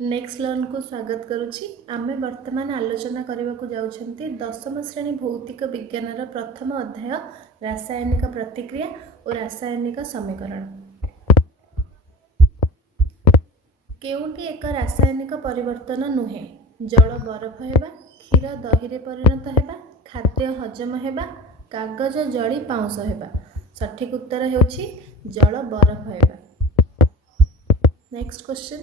Next learn को स्वागत करुछि। आमे वर्तमान आलोचना करबाकू जाउछन्ती दशम श्रेणी भौतिक विज्ञानर प्रथम अध्याय रासायनिक प्रतिक्रिया और रासायनिक समीकरण। केउंटी एक रासायनिक परिवर्तन नुहे। जल बरफ हेबा, क्षीर दही परिणत हेबा, खाद्य हजम हेबा, कागज जली पाउंस हेबा। सठिक उत्तर हेउछि जल बरफ हेबा। नेक्स्ट क्वेश्चन,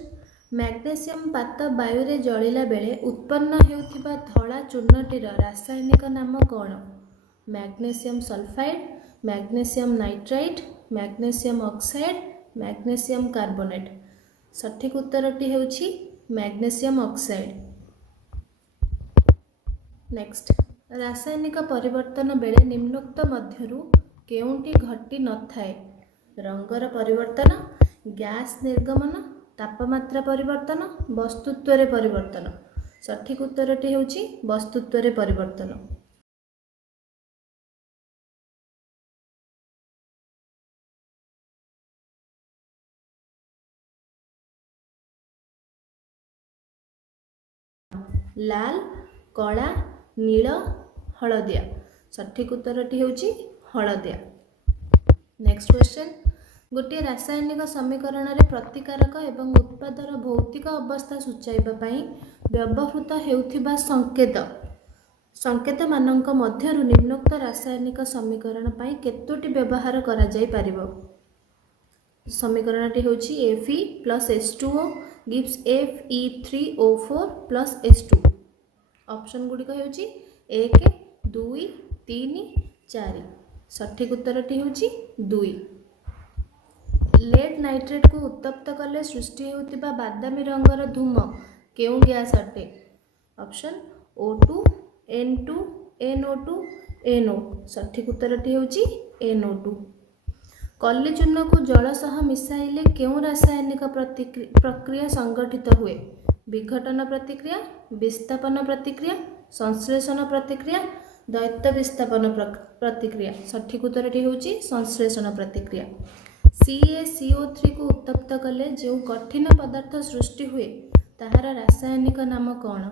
मैग्नेशियम पात वायु रे जलिला बेले उत्पन्न हेउथिबा धला चूर्णटीर रासायनिक नाम कौन? Magnesium sulphide, magnesium nitrite, magnesium oxide, magnesium carbonate. सठिक उत्तरटी हेउछि मैग्नेशियम ऑक्साइड। नेक्स्ट, रासायनिक परिवर्तन बेले निम्नोक्त मध्यरु केउंटी घटी न थाए? रंगर परिवर्तन, गैस निर्गमन, तापमात्रा परिवर्तन, वस्तुत्व परिवर्तन। सठिक उत्तरटी हेउछि वस्तुत्व परिवर्तन। लाल, कला, नील, हलदिया। सठिक उत्तरटी हेउछि हलदिया। नेक्स्ट क्वेश्चन, गोटे रासायनिक समीकरण रे प्रतिकारक एवं उत्पादर भौतिक अवस्था सूचाइबा पई व्यवहृत हेउथिबा संकेत मानक मध्यरु निम्नोक्त रासायनिक समीकरण पई केतोटी व्यवहार करा जाय परिबो? समीकरणटी हेउछि Fe + H2O gives Fe3O4 + H2। Option गुडी को हेउछि 1 2 3 4। सठिक उत्तरटी हेउछि 2। लेड नाइट्रेट को उत्तप्त कले सृष्टि हेउथिबा बादामी रंगर धूम केउ गैस अटे? Option O2 N2 NO2 NO। सठिक उत्तरटी हेउछि NO2। कली चूर्ण को जल सह मिसाइले केउ रासायनिक प्रक्रिया संगठित हुए? विघटन प्रतिक्रिया, विस्थापन प्रतिक्रिया, संश्लेषण प्रतिक्रिया, द्वैत विस्थापन प्रतिक्रिया। सठिक उत्तरटी हेउछि संश्लेषण प्रतिक्रिया। CaCO3 को उत्तप्त कले जो कठिन पदार्थ सृष्टि हुए ताहार रासायनिक नाम कौन?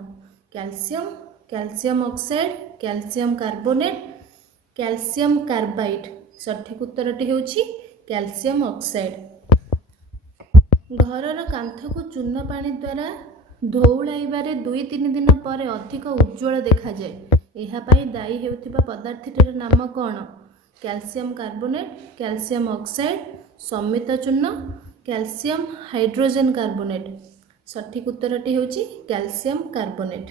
Calcium, calcium oxide, calcium carbonate, calcium carbide. सठिक उत्तरटी हेउछि कैल्शियम ऑक्साइड। घरर कांथ को चूर्ण पानी द्वारा धौलाइबारे 2-3 दिन पर अधिक उज्ज्वल देखा जाए। एहा पई दायी हेउथिबा पदार्थटीर नाम कौन? कैल्शियम कार्बोनेट, कैल्शियम ऑक्साइड, समित चूर्ण, कैल्शियम हाइड्रोजन कार्बोनेट। सठिक उत्तरटी हेउछि कैल्शियम कार्बोनेट।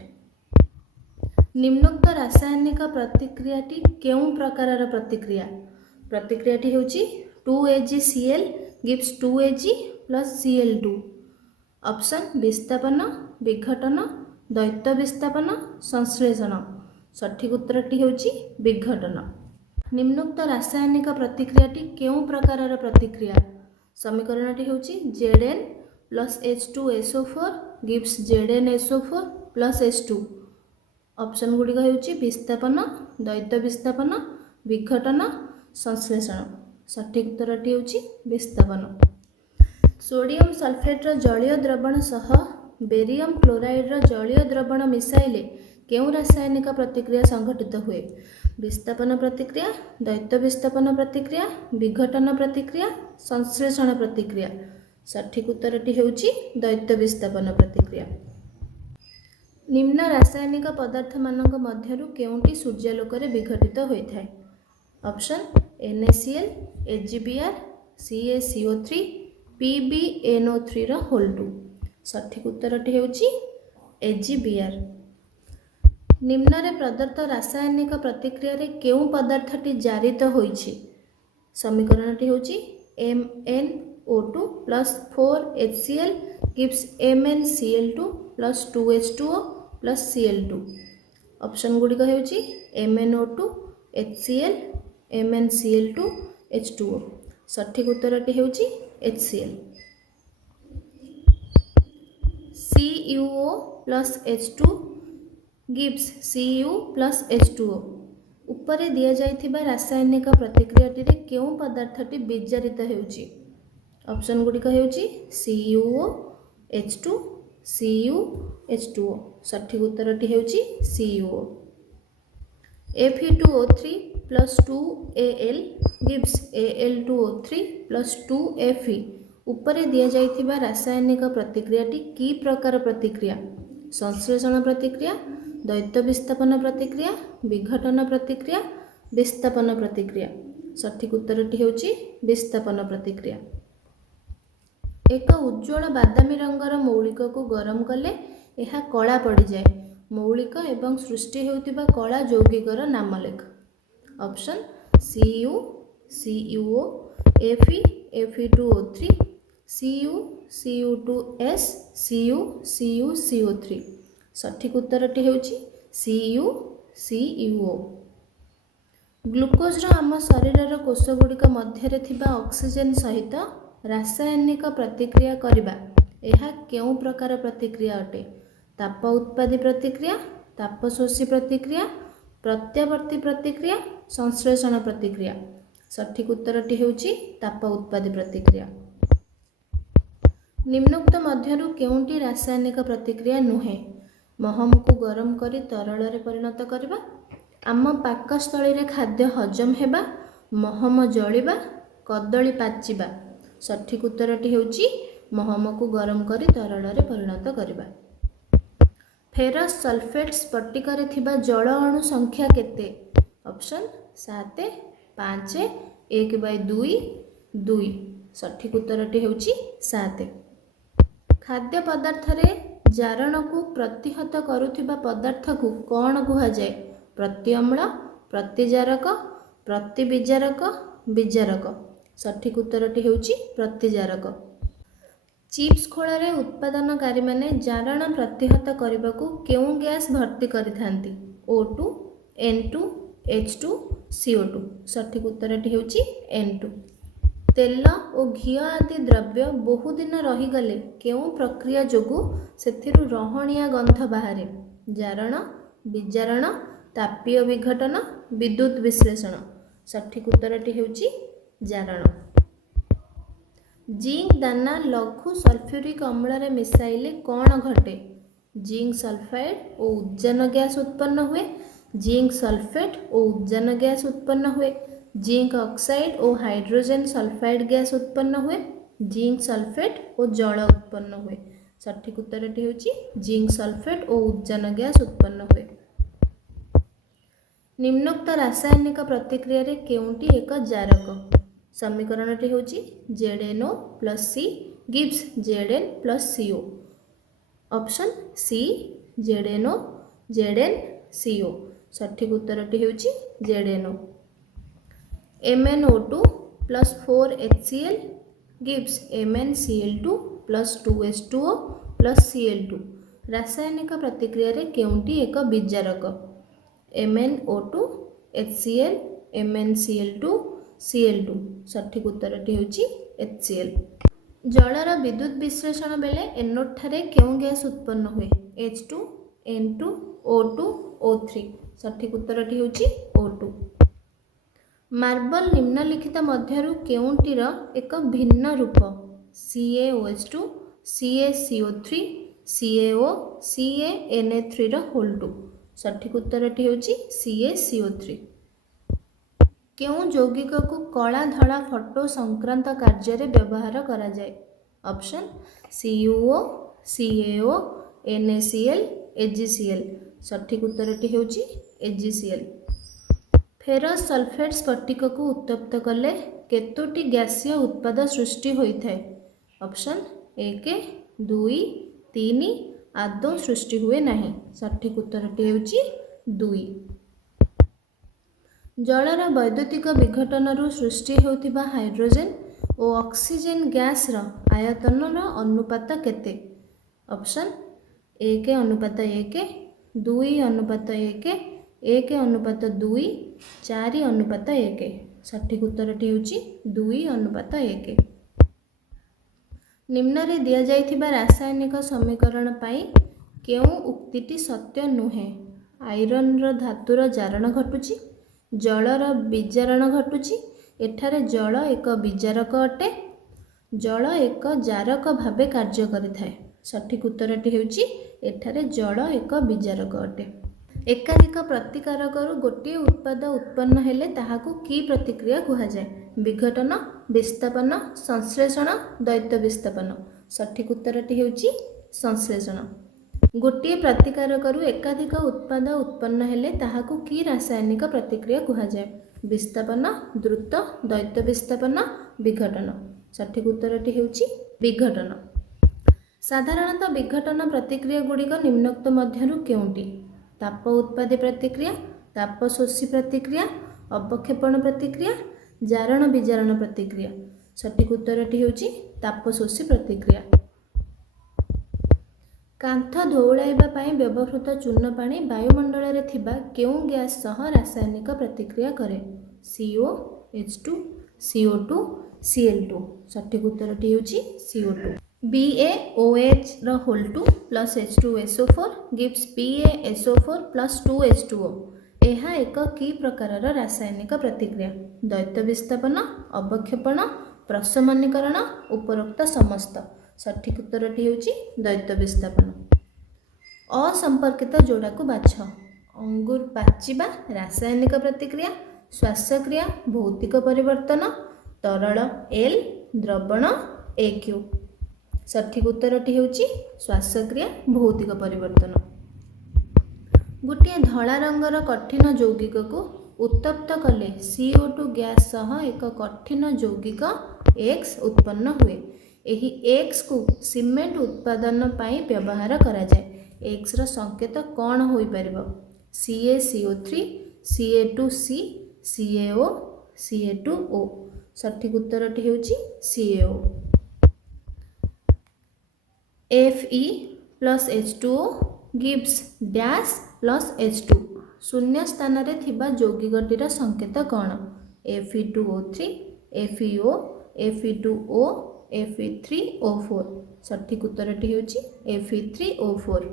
निम्नोक्त रासायनिक प्रतिक्रियाटी केउ प्रकारर प्रतिक्रिया? प्रतिक्रियाटी हेउछि 2AgCl gives 2Ag + Cl2। Option विस्थापन, विघटन, द्वैत विस्थापन, संश्लेषण। सठिक उत्तरटी हेउछि विघटन। निम्नोक्त रासायनिक प्रतिक्रियाटी केउ प्रकारर प्रतिक्रिया? समीकरणटी हेउछि Zn + H2SO4 gives ZnSO4 + H2। Option गुडी हेउछि विस्थापन, द्वैत विस्थापन, विघटन, संश्लेषण। सठिक उत्तरटी हेउछि विस्थापन। सोडियम सल्फेट जलीय द्रवण सह बेरियम क्लोराइड जलीय द्रवण मिसाइले केउ रासायनिक प्रतिक्रिया संघटित हुए? विस्थापन प्रतिक्रिया, द्वैत विस्थापन प्रतिक्रिया, विघटन प्रतिक्रिया, संश्लेषण प्रतिक्रिया। सठिक उत्तरटी हेउछि द्वैत विस्थापन प्रतिक्रिया। निम्न रासायनिक पदार्थ मानक मध्यरु केउंटी सूर्यालोक रे विघटित होइथाय? Option NaCl, AgBr, CaCO3, PbNO3(2). सठिक उत्तरटी हेउछि AgBr। निम्न रे प्रदत्त रासायनिक प्रतिक्रिया रे केउ पदार्थटी जारित होइछि? समीकरणटी हेउछि MnO2 + 4HCl gives MnCl2 + 2H2O + Cl2। Option गुडी हेउछि MnO2 HCl, MnCl2 H2O। सठिक उत्तरटी हेउछि HCl। CuO + H2 gives Cu + H2O। उपरे दिया जाइथिबा रासायनिक प्रतिक्रियाटी रे केउ पदार्थटी विजारित हेउछि? ऑप्शन गुडी हेउछि CuO, H2, CuH2O ସଠିକ ଉତ୍ତରଟି ହେଉଛି CuO। Fe2O3 plus 2Al gives Al2O3 plus 2Fe ଉପରେ ଦିଆଯାଇଥିବା ରାସାୟନିକ ପ୍ରତିକ୍ରିୟାଟି କି ପ୍ରକାର ପ୍ରତିକ୍ରିୟା? ସଂଶ୍ଳେଷଣ ପ୍ରତିକ୍ରିୟା, ଦ୍ୱୈତ ବିସ୍ଥାପନ ପ୍ରତିକ୍ରିୟା, ବିଘଟନ ପ୍ରତିକ୍ରିୟା, ବିସ୍ଥାପନ ପ୍ରତିକ୍ରିୟା। ସଠିକ ଉତ୍ତରଟି ହେଉଛି ବିସ୍ଥାପନ ପ୍ରତିକ୍ରିୟା। ଏକ ଉଜ୍ଜ୍ୱଳ ବାଦାମୀ ରଙ୍ଗର ମୌଳିକକୁ ଗରମ କଲେ ଏହା କଳା ପଡ଼ିଯାଏ। ମୌଳିକ ଏବଂ ସୃଷ୍ଟି ହେଉଥିବା କଳା ଯୌଗିକର ନାମ ଲେଖ। Option Cu, CuO, Fe, Fe2O3, Cu, Cu2S, Cu, CuCO3। ସଠିକ ଉତ୍ତରଟି ହେଉଛି Cu, CuO। ଗ୍ଲୁକୋଜର ଆମ ଶରୀରର କୋଷଗୁଡ଼ିକ ମଧ୍ୟରେ ଥିବା ଅକ୍ସିଜେନ୍ ସହିତ ରାସାୟନିକ ପ୍ରତିକ୍ରିୟା କରିବା ଏହା କେଉଁ ପ୍ରକାର ପ୍ରତିକ୍ରିୟା ଅଟେ? ତାପ ଉତ୍ପାଦୀ ପ୍ରତିକ୍ରିୟା, ତାପ ଶୋଷୀ ପ୍ରତିକ୍ରିୟା, ପ୍ରତ୍ୟାବର୍ତ୍ତୀ ପ୍ରତିକ୍ରିୟା, ସଂଶ୍ଳେଷଣ ପ୍ରତିକ୍ରିୟା। ସଠିକ ଉତ୍ତରଟି ହେଉଛି ତାପ ଉତ୍ପାଦୀ ପ୍ରତିକ୍ରିୟା। ନିମ୍ନୋକ୍ତ ମଧ୍ୟରୁ କେଉଁଟି ରାସାୟନିକ ପ୍ରତିକ୍ରିୟା ନୁହେଁ? ମହମକୁ ଗରମ କରି ତରଳରେ ପରିଣତ କରିବା, ଆମ ପାକସ୍ଥଳୀରେ ଖାଦ୍ୟ ହଜମ ହେବା, ମହମ ଜଳିବା, କଦଳୀ ପାଚିବା। ସଠିକ ଉତ୍ତରଟି ହେଉଛି ମହମକୁ ଗରମ କରି ତରଳରେ ପରିଣତ କରିବା। ଫେରସ୍ ସଲଫେଟ୍ ସ୍ଫଟିକରେ ଥିବା ଜଳ ଅଣୁ ସଂଖ୍ୟା କେତେ? ଅପସନ୍ 7, 5, 1/2, 2। ସଠିକ ଉତ୍ତରଟି ହେଉଛି 7। ଖାଦ୍ୟ ପଦାର୍ଥରେ ଜାରଣକୁ ପ୍ରତିହତ କରୁଥିବା ପଦାର୍ଥକୁ କ'ଣ କୁହାଯାଏ? ପ୍ରତିଅମ୍ଳ, ପ୍ରତିଜାରକ, ପ୍ରତିବିଜାରକ, ବିଜାରକ। ସଠିକ ଉତ୍ତରଟି ହେଉଛି ପ୍ରତିଜାରକ। ଚିପ୍ସ ଖୋଳରେ ଉତ୍ପାଦନକାରୀମାନେ ଜାରଣ ପ୍ରତିହତ କରିବାକୁ କେଉଁ ଗ୍ୟାସ୍ ଭର୍ତ୍ତି କରିଥାନ୍ତି? O2, N2, H2, CO2। ସଠିକ ଉତ୍ତରଟି ହେଉଛି N2। ତେଲ ଓ ଘିଅ ଆଦି ଦ୍ରବ୍ୟ ବହୁଦିନ ରହିଗଲେ କେଉଁ ପ୍ରକ୍ରିୟା ଯୋଗୁଁ ସେଥିରୁ ରହଣିଆ ଗନ୍ଧ ବାହାରେ? ଜାରଣ, ବିଜାରଣ, ତାପୀୟ ବିଘଟନ, ବିଦ୍ୟୁତ୍ ବିଶ୍ଳେଷଣ। ସଠିକ ଉତ୍ତରଟି ହେଉଛି ଜାରଣ। ଜିଙ୍କ ଦାନା ଲଘୁ ସଲଫ୍ୟୁରିକ ଅମ୍ଳରେ ମିଶାଇଲେ କ'ଣ ଘଟେ? ଜିଙ୍କ ସଲଫାଇଡ୍ ଓ ଉଦ୍ଜାନ ଗ୍ୟାସ୍ ଉତ୍ପନ୍ନ ହୁଏ, ଜିଙ୍କ ସଲଫେଟ୍ ଓ ଉଦ୍ଜାନ ଗ୍ୟାସ୍ ଉତ୍ପନ୍ନ ହୁଏ, ଜିଙ୍କ ଅକ୍ସାଇଡ୍ ଓ ହାଇଡ୍ରୋଜେନ ସଲଫାଇଡ୍ ଗ୍ୟାସ୍ ଉତ୍ପନ୍ନ ହୁଏ, ଜିଙ୍କ ସଲଫେଟ୍ ଓ ଜଳ ଉତ୍ପନ୍ନ ହୁଏ। ସଠିକ ଉତ୍ତରଟି ହେଉଛି ଜିଙ୍କ ସଲଫେଟ୍ ଓ ଉଦ୍ଜାନ ଗ୍ୟାସ୍ ଉତ୍ପନ୍ନ ହୁଏ। ନିମ୍ନୋକ୍ତ ରାସାୟନିକ ପ୍ରତିକ୍ରିୟାରେ କେଉଁଟି ଏକ ଜାରକ? ସମୀକରଣଟି ହେଉଛି ZnO plus C gives Zn plus CO। Option C, ZnO, Zn, CO। ସଠିକ ଉତ୍ତରଟି ହେଉଛି ZnO। MnO2 plus 4HCl gives MnCl2 plus 2H2O plus Cl2। ରାସାୟନିକ ପ୍ରତିକ୍ରିୟାରେ କେଉଁଟି ଏକ ବିଜାରକ? MnO2, HCl, MnCl2, Cl2। ସଠିକ ଉତ୍ତରଟି ହେଉଛି HCl। ଜଳର ବିଦ୍ୟୁତ୍ ବିଶ୍ଳେଷଣ ବେଳେ ଏନୋଡ୍ ଠାରେ କେଉଁ ଗ୍ୟାସ୍ ଉତ୍ପନ୍ନ ହୁଏ? H2, N2, O2, O3। ସଠିକ ଉତ୍ତରଟି ହେଉଛି O2। ମାର୍ବଲ ନିମ୍ନଲିଖିତ ମଧ୍ୟରୁ କେଉଁଟିର ଏକ ଭିନ୍ନ ରୂପ? CaOH2, CaCO3, CaO, CaNa3(2)। ସଠିକ ଉତ୍ତରଟି ହେଉଛି CaCO3। କେଉଁ ଯୌଗିକକୁ କଳା ଧଳା ଫଟୋ ସଂକ୍ରାନ୍ତ କାର୍ଯ୍ୟରେ ବ୍ୟବହାର କରାଯାଏ? Option CuO, CaO, NaCl, AgCl। ସଠିକ ଉତ୍ତରଟି ହେଉଛି AgCl। ଫେରସ୍ ସଲଫେଟ୍ ସ୍ଫଟିକକୁ ଉତ୍ତପ୍ତ କଲେ କେତୋଟି ଗ୍ୟାସୀୟ ଉତ୍ପାଦ ସୃଷ୍ଟି ହୋଇଥାଏ? ଅପସନ୍ 1, 2, 3। ଆଦୌ ସୃଷ୍ଟି ହୁଏ ନାହିଁ। ସଠିକ ଉତ୍ତରଟି ହେଉଛି 2। ଜଳର ବୈଦ୍ୟୁତିକ ବିଘଟନରୁ ସୃଷ୍ଟି ହେଉଥିବା ହାଇଡ୍ରୋଜେନ୍ ଓ ଅକ୍ସିଜେନ୍ ଗ୍ୟାସ୍ର ଆୟତନର ଅନୁପାତ କେତେ? ଅପସନ୍ 1:1, 2:1, 1:2, 4:1। ସଠିକ ଉତ୍ତରଟି ହେଉଛି 2:1। ନିମ୍ନରେ ଦିଆଯାଇଥିବା ରାସାୟନିକ ସମୀକରଣ ପାଇଁ କେଉଁ ଉକ୍ତିଟି ସତ୍ୟ ନୁହେଁ? ଆଇରନ୍ର ଧାତୁର ଜାରଣ ଘଟୁଛି, ଜଳର ବିଜାରଣ ଘଟୁଛି, ଏଠାରେ ଜଳ ଏକ ବିଜାରକ ଅଟେ, ଜଳ ଏକ ଜାରକ ଭାବେ କାର୍ଯ୍ୟ କରିଥାଏ। ସଠିକ ଉତ୍ତରଟି ହେଉଛି ଏଠାରେ ଜଳ ଏକ ବିଜାରକ ଅଟେ। ଏକାଧିକ ପ୍ରତିକାରକରୁ ଗୋଟିଏ ଉତ୍ପାଦ ଉତ୍ପନ୍ନ ହେଲେ ତାହାକୁ କି ପ୍ରତିକ୍ରିୟା କୁହାଯାଏ? ବିଘଟନ, ବିସ୍ଥାପନ, ସଂଶ୍ଳେଷଣ, ଦ୍ୱୈତ ବିସ୍ଥାପନ। ସଠିକ ଉତ୍ତରଟି ହେଉଛି ସଂଶ୍ଳେଷଣ। ଗୋଟିଏ ପ୍ରତିକାରକରୁ ଏକାଧିକ ଉତ୍ପାଦ ଉତ୍ପନ୍ନ ହେଲେ ତାହାକୁ କି ରାସାୟନିକ ପ୍ରତିକ୍ରିୟା କୁହାଯାଏ? ବିସ୍ଥାପନ, ଦ୍ରୁତ, ଦ୍ୱୈତ ବିସ୍ଥାପନ, ବିଘଟନ। ସଠିକ ଉତ୍ତରଟି ହେଉଛି ବିଘଟନ। ସାଧାରଣତଃ ବିଘଟନ ପ୍ରତିକ୍ରିୟା ଗୁଡ଼ିକ ନିମ୍ନୋକ୍ତ ମଧ୍ୟରୁ କେଉଁଟି? ତାପ ଉତ୍ପାଦୀ ପ୍ରତିକ୍ରିୟା, ତାପ ଶୋଷୀ ପ୍ରତିକ୍ରିୟା, ଅବକ୍ଷେପଣ ପ୍ରତିକ୍ରିୟା, ଜାରଣ ବିଜାରଣ ପ୍ରତିକ୍ରିୟା। ସଠିକ ଉତ୍ତରଟି ହେଉଛି ତାପ ଶୋଷୀ ପ୍ରତିକ୍ରିୟା। କାନ୍ଥ ଧୋଉଳାଇବା ପାଇଁ ବ୍ୟବହୃତ ଚୂନ ପାଣି ବାୟୁମଣ୍ଡଳରେ ଥିବା କେଉଁ ଗ୍ୟାସ ସହ ରାସାୟନିକ ପ୍ରତିକ୍ରିୟା କରେ? CO, H2, CO2, Cl2। ସଠିକ ଉତ୍ତରଟି ହେଉଛି CO2। BaOH ର whole 2 plus H2SO4 gives BaSO4 plus 2H2O। ଏହା ଏକ କି ପ୍ରକାରର ରାସାୟନିକ ପ୍ରତିକ୍ରିୟା? ଦ୍ୱୈତ ବିସ୍ଥାପନ, ଅବକ୍ଷେପଣ, ପ୍ରଶମନୀକରଣ, ଉପରୋକ୍ତ ସମସ୍ତ। ସଠିକ ଉତ୍ତରଟି ହେଉଛି ଦ୍ୱୈତ ବିସ୍ଥାପନ। ଅସମ୍ପର୍କିତ ଯୋଡ଼ାକୁ ବାଛ। ଅଙ୍ଗୁର ପାଚିବା ରାସାୟନିକ ପ୍ରତିକ୍ରିୟା, ଶ୍ୱାସକ୍ରିୟା, ଭୌତିକ ପରିବର୍ତ୍ତନ, ତରଳ L, ଦ୍ରବଣ AQ। ସଠିକ ଉତ୍ତରଟି ହେଉଛି ଶ୍ୱାସକ୍ରିୟା, ଭୌତିକ ପରିବର୍ତ୍ତନ। ଗୋଟିଏ ଧଳା ରଙ୍ଗର କଠିନ ଯୌଗିକକୁ ଉତ୍ତପ୍ତ କଲେ CO2 ଗ୍ୟାସ ସହ ଏକ କଠିନ ଯୌଗିକ X ଉତ୍ପନ୍ନ ହୁଏ। ଏହି X କୁ ସିମେଣ୍ଟ ଉତ୍ପାଦନ ପାଇଁ ବ୍ୟବହାର କରାଯାଏ। X ର ସଂକେତ କ'ଣ ହୋଇପାରିବ? CaCO3, Ca2C, CaO, Ca2O। ସଠିକ ଉତ୍ତରଟି ହେଉଛି CaO। Fe plus H2O gives dash plus H2। ଶୂନ୍ୟ ସ୍ଥାନରେ ଥିବା ଯୌଗିକଟିର ସଂକେତ କ'ଣ? Fe2O3, FeO, Fe2O, Fe3O4। ସଠିକ ଉତ୍ତରଟି ହେଉଛି Fe3O4।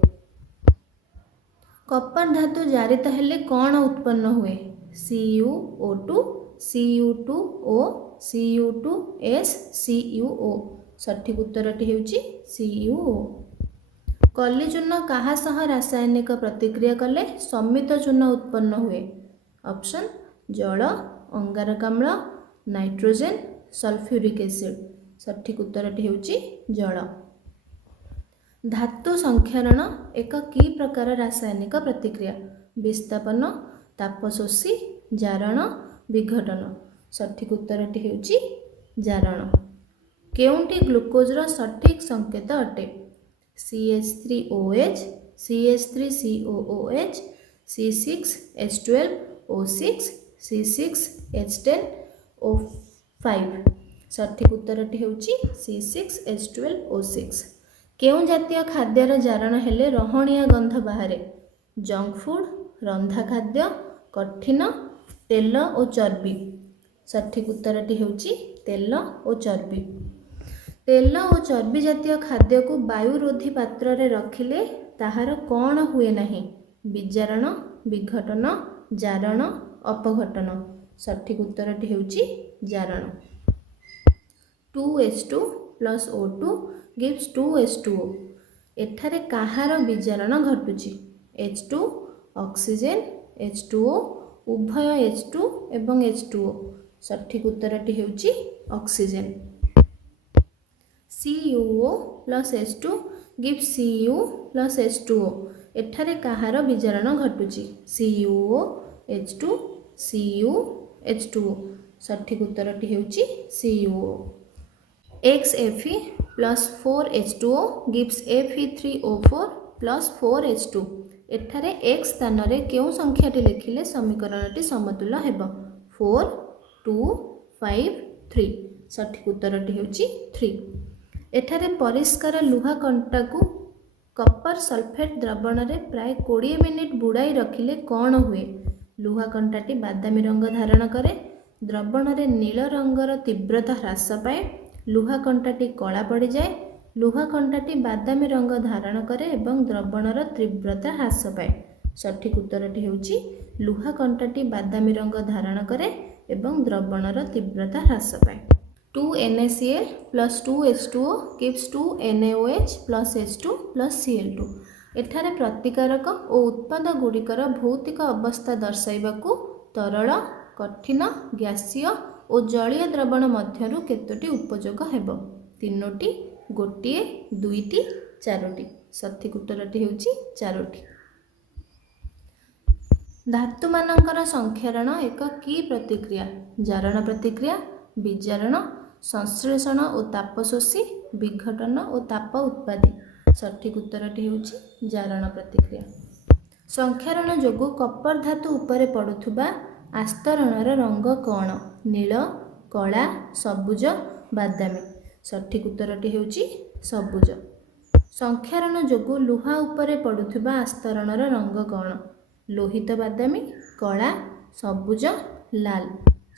କପର ଧାତୁ ଜାରିତ ହେଲେ କ'ଣ ଉତ୍ପନ୍ନ ହୁଏ? CuO2, Cu2O, Cu2S, CuO। ସଠିକ ଉତ୍ତରଟି ହେଉଛି CuO। କଲି ଚୂନ କାହା ସହ ରାସାୟନିକ ପ୍ରତିକ୍ରିୟା କଲେ ସମିତ ଚୂନ ଉତ୍ପନ୍ନ ହୁଏ? ଅପସନ୍ ଜଳ, ଅଙ୍ଗାରକାମ୍ଳ, ନାଇଟ୍ରୋଜେନ, ସଲଫ୍ୟୁରିକ ଏସିଡ। ସଠିକ ଉତ୍ତରଟି ହେଉଛି ଜଳ। ଧାତୁ ସଂକ୍ଷାରଣ ଏକ କି ପ୍ରକାର ରାସାୟନିକ ପ୍ରତିକ୍ରିୟା? ବିସ୍ଥାପନ, ତାପ ଶୋଷୀ, ଜାରଣ, ବିଘଟନ। ସଠିକ ଉତ୍ତରଟି ହେଉଛି ଜାରଣ। କେଉଁଟି ଗ୍ଲୁକୋଜର ସଠିକ ସଂକେତ ଅଟେ? CH3OH, CH3COOH, C6H12O6, C6H10O5। ସଠିକ ଉତ୍ତରଟି ହେଉଛି C6H12O6। କେଉଁ ଜାତୀୟ ଖାଦ୍ୟର ଜାରଣ ହେଲେ ରହଣିଆ ଗନ୍ଧ ବାହାରେ? ଜଙ୍କ ଫୁଡ, ରନ୍ଧା ଖାଦ୍ୟ, କଠିନ, ତେଲ ଓ ଚର୍ବି। ସଠିକ ଉତ୍ତରଟି ହେଉଛି ତେଲ ଓ ଚର୍ବି। ତେଲ ଓ ଚର୍ବି ଜାତୀୟ ଖାଦ୍ୟକୁ ବାୟୁରୋଧୀ ପାତ୍ରରେ ରଖିଲେ ତାହାର କ'ଣ ହୁଏ ନାହିଁ? ବିଜାରଣ, ବିଘଟନ, ଜାରଣ, ଅପଘଟନ। ସଠିକ ଉତ୍ତରଟି ହେଉଛି ଜାରଣ। 2H2 plus O2 gives 2H2O। ଏଠାରେ କାହାର ବିଜାରଣ ଘଟୁଛି? H2, ଅକ୍ସିଜେନ, H2O, ଉଭୟ H2 ଏବଂ H2O। ସଠିକ ଉତ୍ତରଟି ହେଉଛି oxygen. CuO plus H2 gives Cu plus H2O। ଏଠାରେ କାହାର ବିଜାରଣ ଘଟୁଛି? CuO, H2, Cu, H2O। ସଠିକ ଉତ୍ତରଟି ହେଉଛି CuO। XFe plus 4H2O gives Fe3O4 plus 4H2। ଏଠାରେ x ସ୍ଥାନରେ କେଉଁ ସଂଖ୍ୟାଟି ଲେଖିଲେ ସମୀକରଣଟି ସମତୁଲ ହେବ? 4, 2, 5, 3। ସଠିକ ଉତ୍ତରଟି ହେଉଛି 3। ଏଠାରେ ପରିଷ୍କାର ଲୁହା କଣ୍ଟାକୁ କପର ସଲଫେଟ ଦ୍ରବଣରେ ପ୍ରାୟ 20 ମିନିଟ୍ ବୁଡ଼ାଇ ରଖିଲେ କ'ଣ ହୁଏ? ଲୁହା କଣ୍ଟାଟି ବାଦାମୀ ରଙ୍ଗ ଧାରଣ କରେ, ଦ୍ରବଣରେ ନୀଳ ରଙ୍ଗର ତୀବ୍ରତା ହ୍ରାସ ପାଏ, ଲୁହା କଣ୍ଟାଟି କଳା ପଡ଼ିଯାଏ, ଲୁହା କଣ୍ଟାଟି ବାଦାମୀ ରଙ୍ଗ ଧାରଣ କରେ ଏବଂ ଦ୍ରବଣର ତୀବ୍ରତା ହ୍ରାସ ପାଏ। ସଠିକ ଉତ୍ତରଟି ହେଉଛି ଲୁହା କଣ୍ଟାଟି ବାଦାମୀ ରଙ୍ଗ ଧାରଣ କରେ ଏବଂ ଦ୍ରବଣର ତୀବ୍ରତା ହ୍ରାସ ପାଏ। 2NaCl plus 2H2O gives 2NaOH plus H2 plus Cl2। ଏଠାରେ ପ୍ରତିକାରକ ଓ ଉତ୍ପାଦ ଗୁଡ଼ିକର ଭୌତିକ ଅବସ୍ଥା ଦର୍ଶାଇବାକୁ ତରଳ, କଠିନ, ଗ୍ୟାସୀୟ ଓ ଜଳୀୟ ଦ୍ରବଣ ମଧ୍ୟରୁ କେତୋଟି ଉପଯୋଗ ହେବ? 3ଟି, ଗୋଟିଏ, 2ଟି, 4ଟି। ସଠିକ ଉତ୍ତରଟି ହେଉଛି 4ଟି। ଧାତୁମାନଙ୍କର ସଂକ୍ଷାରଣ ଏକ କି ପ୍ରତିକ୍ରିୟା? ଜାରଣ ପ୍ରତିକ୍ରିୟା, ବିଜାରଣ, ସଂଶ୍ଳେଷଣ ଓ ତାପ ଶୋଷୀ, ବିଘଟନ ଓ ତାପ ଉତ୍ପାଦୀ। ସଠିକ ଉତ୍ତରଟି ହେଉଛି ଜାରଣ ପ୍ରତିକ୍ରିୟା। ସଂକ୍ଷାରଣ ଯୋଗୁଁ କପର ଧାତୁ ଉପରେ ପଡ଼ୁଥିବା ଆସ୍ତରଣର ରଙ୍ଗ କ'ଣ? ନୀଳ, କଳା, ସବୁଜ, ବାଦାମୀ। ସଠିକ ଉତ୍ତରଟି ହେଉଛି ସବୁଜ। ସଂକ୍ଷାରଣ ଯୋଗୁଁ ଲୁହା ଉପରେ ପଡ଼ୁଥିବା ଆସ୍ତରଣର ରଙ୍ଗ କ'ଣ? ଲୋହିତ ବାଦାମୀ, କଳା, ସବୁଜ, ଲାଲ।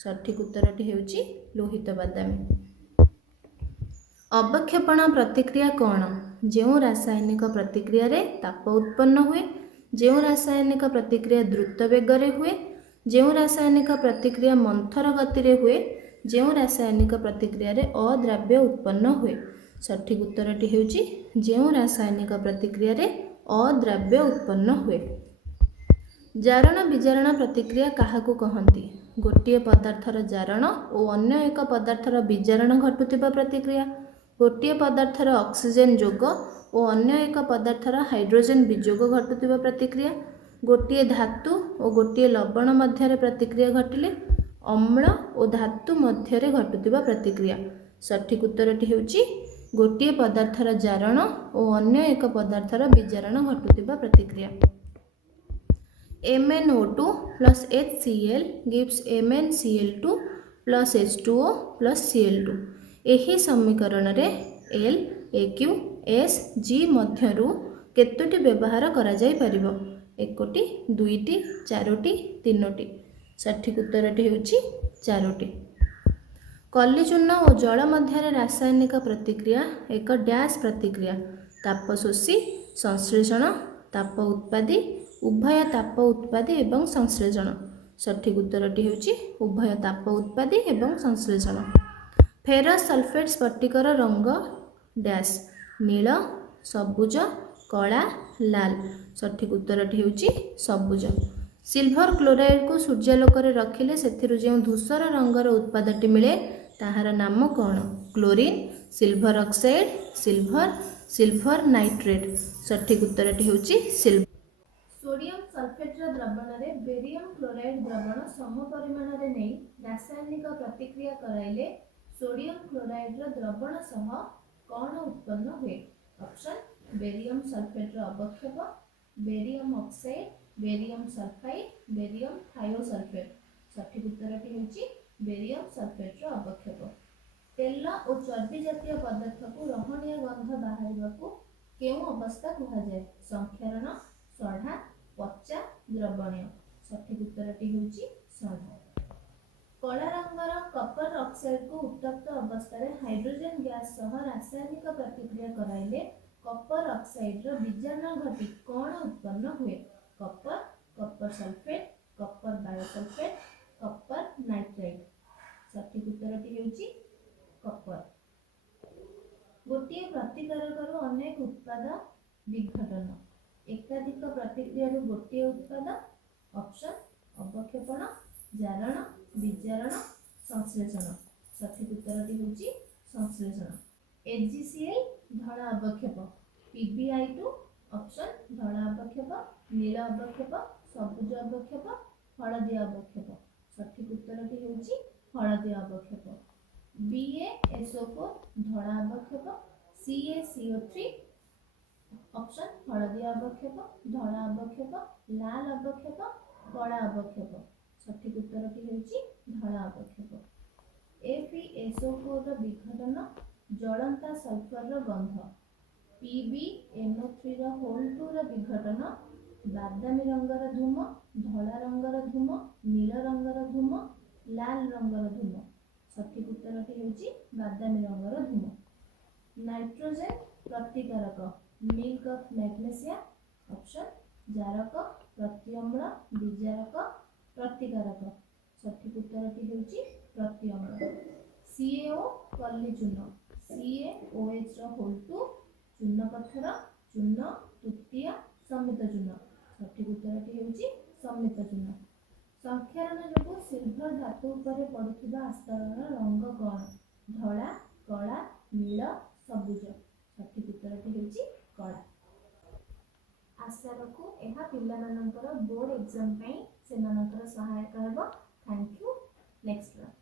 ସଠିକ ଉତ୍ତରଟି ହେଉଛି ଲୋହିତ ବାଦାମୀ। ଅବକ୍ଷେପଣ ପ୍ରତିକ୍ରିୟା କ'ଣ? ଯେଉଁ ରାସାୟନିକ ପ୍ରତିକ୍ରିୟାରେ ତାପ ଉତ୍ପନ୍ନ ହୁଏ, ଯେଉଁ ରାସାୟନିକ ପ୍ରତିକ୍ରିୟା ଦ୍ରୁତ ବେଗରେ ହୁଏ, ଯେଉଁ ରାସାୟନିକ ପ୍ରତିକ୍ରିୟା ମନ୍ଥର ଗତିରେ ହୁଏ, ଯେଉଁ ରାସାୟନିକ ପ୍ରତିକ୍ରିୟାରେ ଅଦ୍ରାବ୍ୟ ଉତ୍ପନ୍ନ ହୁଏ। ସଠିକ ଉତ୍ତରଟି ହେଉଛି ଯେଉଁ ରାସାୟନିକ ପ୍ରତିକ୍ରିୟାରେ ଅଦ୍ରାବ୍ୟ ଉତ୍ପନ୍ନ ହୁଏ। ଜାରଣ ବିଜାରଣ ପ୍ରତିକ୍ରିୟା କାହାକୁ କହନ୍ତି? ଗୋଟିଏ ପଦାର୍ଥର ଜାରଣ ଓ ଅନ୍ୟ ଏକ ପଦାର୍ଥର ବିଜାରଣ ଘଟୁଥିବା ପ୍ରତିକ୍ରିୟା, ଗୋଟିଏ ପଦାର୍ଥର ଅକ୍ସିଜେନ ଯୋଗ ଓ ଅନ୍ୟ ଏକ ପଦାର୍ଥର ହାଇଡ୍ରୋଜେନ ବିଯୋଗ ଘଟୁଥିବା ପ୍ରତିକ୍ରିୟା, ଗୋଟିଏ ଧାତୁ ଓ ଗୋଟିଏ ଲବଣ ମଧ୍ୟରେ ପ୍ରତିକ୍ରିୟା ଘଟିଲେ, ଅମ୍ଳ ଓ ଧାତୁ ମଧ୍ୟରେ ଘଟୁଥିବା ପ୍ରତିକ୍ରିୟା। ସଠିକ ଉତ୍ତରଟି ହେଉଛି ଗୋଟିଏ ପଦାର୍ଥର ଜାରଣ ଓ ଅନ୍ୟ ଏକ ପଦାର୍ଥର ବିଜାରଣ ଘଟୁଥିବା ପ୍ରତିକ୍ରିୟା। MnO2 plus HCl gives MnCl2 plus H2O plus Cl2। ଏହି ସମୀକରଣରେ L, Aq, S, G ମଧ୍ୟରୁ କେତୋଟି ବ୍ୟବହାର କରାଯାଇପାରିବ? 1ଟି, 2ଟି, 4ଟି, 3ଟି। ସଠିକ ଉତ୍ତରଟି ହେଉଛି 4ଟି। କଲିଚୂର୍ଣ୍ଣ ଓ ଜଳ ମଧ୍ୟରେ ରାସାୟନିକ ପ୍ରତିକ୍ରିୟା ଏକ ଡ୍ୟାସ୍ ପ୍ରତିକ୍ରିୟା? ତାପ ଶୋଷୀ, ସଂଶ୍ଳେଷଣ, ତାପ ଉତ୍ପାଦୀ, ଉଭୟ ତାପ ଉତ୍ପାଦୀ ଏବଂ ସଂଶ୍ଳେଷଣ। ସଠିକ ଉତ୍ତରଟି ହେଉଛି ଉଭୟ ତାପ ଉତ୍ପାଦୀ ଏବଂ ସଂଶ୍ଳେଷଣ। ଫେରସ୍ ସଲଫେଟ୍ ସ୍ଫଟିକର ରଙ୍ଗ ଡ୍ୟାସ୍? ନୀଳ, ସବୁଜ, କଳା, ଲାଲ। ସଠିକ ଉତ୍ତରଟି ହେଉଛି ସବୁଜ। ସିଲଭର କ୍ଲୋରାଇଡ୍କୁ ସୂର୍ଯ୍ୟାଲୋକରେ ରଖିଲେ ସେଥିରୁ ଯେଉଁ ଧୂସର ରଙ୍ଗର ଉତ୍ପାଦଟି ମିଳେ ତାହାର ନାମ କ'ଣ? Chlorine, silver oxide, silver nitrate. ସଠିକ ଉତ୍ତରଟି ହେଉଛି ସିଲଭର। ସୋଡ଼ିୟମ ସଲଫେଟ୍ର ଦ୍ରବଣରେ ବେରିୟମ କ୍ଲୋରାଇଡ୍ ଦ୍ରବଣ ସମ ପରିମାଣରେ ନେଇ ରାସାୟନିକ ପ୍ରତିକ୍ରିୟା କରାଇଲେ ସୋଡ଼ିୟମ କ୍ଲୋରାଇଡ୍ର ଦ୍ରବଣ ସହ କ'ଣ ଉତ୍ପନ୍ନ ହୁଏ? ଅପସନ୍: ବେରିୟମ ସଲଫେଟ୍ର ଅବକ୍ଷେପ, barium oxide, barium sulphide, barium thiosulphate. ସଠିକ ଉତ୍ତରଟି ହେଉଛି ବେରିୟମ ସଲଫେଟ୍ର ଅବକ୍ଷେପ। ତେଲ ଓ ଚର୍ବି ଜାତୀୟ ପଦାର୍ଥକୁ ରହଣୀୟ ଗନ୍ଧ ବାହାରିବାକୁ କେଉଁ ଅବସ୍ଥା କୁହାଯାଏ? ସଂକ୍ଷାରଣ, ସଢ଼ା, ପଚା, ଦ୍ରବଣୀୟ। ସଠିକ ଉତ୍ତରଟି ହେଉଛି ସଢ଼ା। କଳା ରଙ୍ଗର କପର ଅକ୍ସାଇଡ୍କୁ ଉତ୍ତପ୍ତ ଅବସ୍ଥାରେ ହାଇଡ୍ରୋଜେନ ଗ୍ୟାସ୍ ସହ ରାସାୟନିକ ପ୍ରତିକ୍ରିୟା କରାଇଲେ କପର ଅକ୍ସାଇଡ୍ର ବିଜାରଣ ଘଟି କ'ଣ ଉତ୍ପନ୍ନ ହୁଏ? କପର, କପର ସଲଫେଟ୍, କପର ବାୟୋସଲଫେଟ୍, କପର ନାଇଟ୍ରାଇଟ୍। ସଠିକ ଉତ୍ତରଟି ହେଉଛି କପର। ଗୋଟିଏ ପ୍ରତିକାରକରୁ ଅନେକ ଉତ୍ପାଦ ବିଘଟନ? ଏକାଧିକ ପ୍ରତିକ୍ରିୟାରୁ ଗୋଟିଏ ଉତ୍ପାଦ। ଅପସନ୍: ଅବକ୍ଷେପଣ, ଜାରଣ, ବିଜାରଣ, ସଂଶ୍ଳେଷଣ। ସଠିକ ଉତ୍ତରଟି ହେଉଛି ସଂଶ୍ଳେଷଣ। AgCl ଧଳା ଅବକ୍ଷେପ, PbI2। ଅପସନ୍: ଧଳା ଅବକ୍ଷେପ, ନୀଳ ଅବକ୍ଷେପ, ସବୁଜ ଅବକ୍ଷେପ, ହଳଦିଆ ଅବକ୍ଷେପ। ସଠିକ ଉତ୍ତରଟି ହେଉଛି ହଳଦିଆ ଅବକ୍ଷେପ। BaSO4 ଧଳା ଅବକ୍ଷେପ, CaCO3। ଅପସନ୍: ହଳଦିଆ ଅବକ୍ଷେପ, ଧଳା ଅବକ୍ଷେପ, ଲାଲ ଅବକ୍ଷେପ, କଳା ଅବକ୍ଷେପ। ସଠିକ ଉତ୍ତରଟି ହେଉଛି ଧଳା ଅବକ୍ଷେପ। FeSO4ର ବିଘଟନ, ଜଳନ୍ତା ସଲଫରର ଗନ୍ଧ। PbNO3(2)ର ବିଘଟନ, ବାଦାମୀ ରଙ୍ଗର ଧୂମ, ଧଳା ରଙ୍ଗର ଧୂମ, ନୀଳ ରଙ୍ଗର ଧୂମ, ଲାଲ ରଙ୍ଗର ଧୂମ। ସଠିକ ଉତ୍ତରଟି ହେଉଛି ବାଦାମୀ ରଙ୍ଗର ଧୂମ। ନାଇଟ୍ରୋଜେନ ପ୍ରତିକାରକ? Milk of magnesia. ଅପସନ୍: ଜାରକ, ପ୍ରତିଅମ୍ଳ, ବିଜାରକ, ପ୍ରତିକାରକ। ସଠିକ ଉତ୍ତରଟି ହେଉଛି ପ୍ରତିଅମ୍ଳ। CaO କଲି ଚୂନ CaOH ର ହୋଲ୍ ଟୁ ଚୂନ ପଥର ଚୂନ ତୃତୀୟ ସମିତ ଚୂନ। ସଠିକ ଉତ୍ତରଟି ହେଉଛି ସମିତ ଚୂନ। ସଂକ୍ଷାରଣ ଯୋଗୁଁ ସିଲଭର ଧାତୁ ଉପରେ ପଡୁଥିବା ଆସ୍ତରଣର ରଙ୍ଗ କ'ଣ? ଧଳା, କଳା, ନୀଳ, ସବୁଜ। ସଠିକ ଉତ୍ତରଟି ହେଉଛି କଳା। ଆଶା ରଖୁ ଏହା ପିଲାମାନଙ୍କର ବୋର୍ଡ ଏକ୍ଜାମ ପାଇଁ ସେମାନଙ୍କର ସହାୟକ ହେବ। Thank you. ନେକ୍ସଟ